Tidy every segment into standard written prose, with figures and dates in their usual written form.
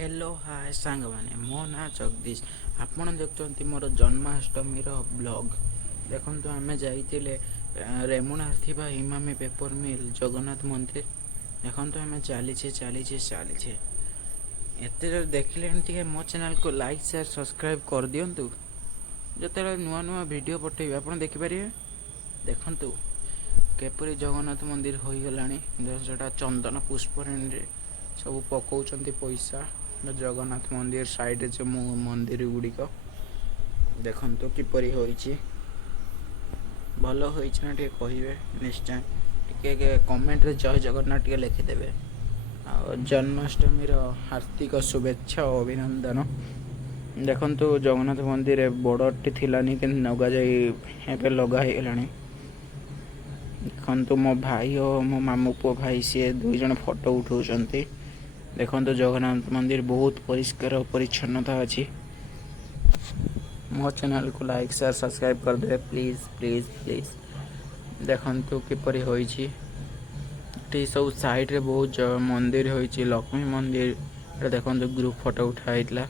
hello hi सांग मैंने मो ना जगदीश आपण देखुं मोर जन्माष्टमी ब्लॉग देखो आम जाइए रेमुणार थी इमामी पेपर मिल जगन्नाथ मंदिर देखो आम चलीचे चलीचे चलीचे एत देखिले मो चैनल को लाइक शेयर सब्सक्राइब कर दिंतु जो नुआ नुआ वीडियो पठेबी आप देखिपारे देखु केपरी जगन्नाथ मंदिर हो गला चंदन पुष्परेणी सब पकाउछन्ति पैसा जगन्नाथ मंदिर साइड जो मंदिर गुड़िक देखु किपरि होइछि भल होइछि टे कहिबे निश्चय टे कमेंट रे जय जगन्नाथ टे लिखिदेवे आ जन्माष्टमी हार्दिक शुभेच्छा और अभिनंदन देखु जगन्नाथ मंदिर बड़टी थिलानी कि नगा जाए लगा हो गलानी देखु मो भाई और मो मामू पु भाई सी दुई जन फोटो उठाउछन्ति देखो जगन्नाथ मंदिर बहुत परिष्कार और परिच्छन्नता अच्छी मो चैनल को लाइक शेयर सब्सक्राइब कर दे प्लीज प्लीज प्लीज देखु किपरि होइछि सब साइड रे बहुत मंदिर होइछि लक्ष्मी मंदिर देखो ग्रुप फोटो उठाइला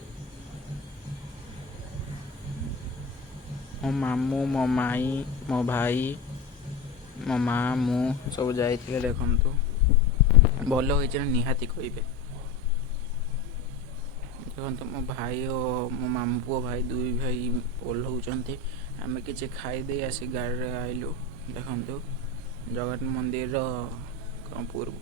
मो मामू मो माई मो भाई मो माँ मु सब जाइए देखु भल होइछि निहाती कहबे देखो मो भाई और मो मामू पुओ भाई दुई भाई ओह्लौचंती आम कि खाईदे आसी गाड़ी आइलु देखु जगन्नाथ मंदिर पूर्व